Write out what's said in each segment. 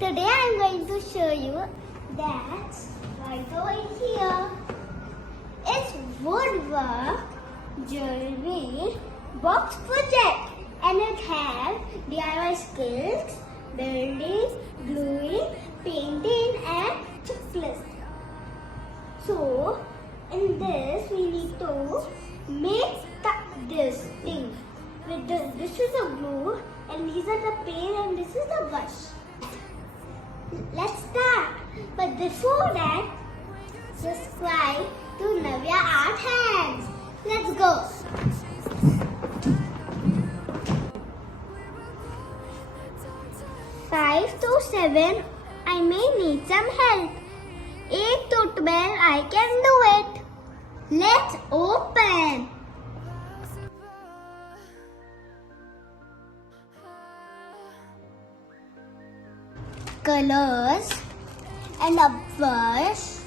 Today I am going to show you that right over here is WoodWorx Jewellery box project, and it has DIY skills, building, gluing, painting and checklist. So in this we need to make this thing. With this is the glue and these are the paint and this is the brush. Let's start. But before that, subscribe to Navya Art Hands. Let's go. Five to 7, I may need some help. 8 to 12, I can do it. Let's open. Colors and a brush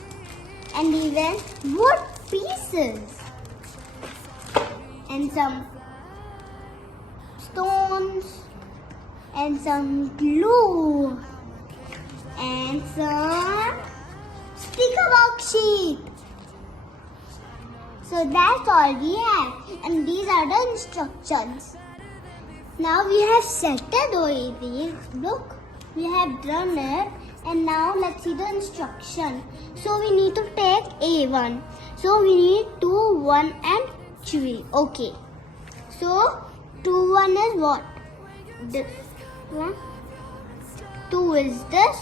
and even wood pieces and some stones and some glue and some sticker box sheet. So that's all we have, and these are the instructions. Now we have set it already. Look, we have done it, and now let's see the instruction. So we need to take A1. So we need 2, 1 and 3. Okay. So 2, 1 is what? This one. 2 is this.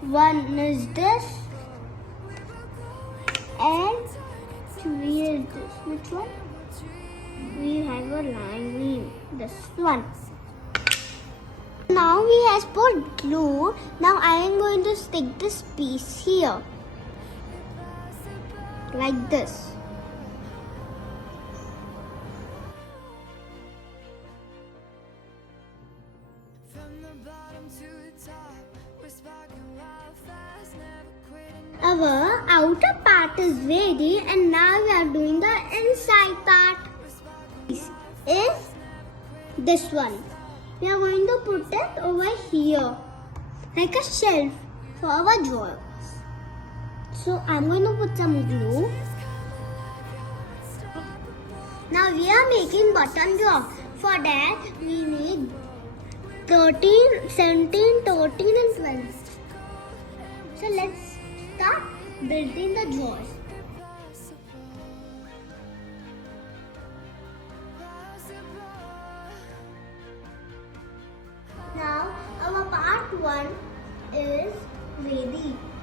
1 is this. And 3 is this. Which one? We have a line. This one. Now we have put glue. Now I am going to stick this piece here. Like this. Our outer part is ready, and now we are doing the inside part. This is this one. We are going to put it over here like a shelf for our drawers. So I'm going to put some glue. Now we are making button drawer. For that we need 13, 17, 13 and 12. So let's start building the drawers. Now our part 1 is ready.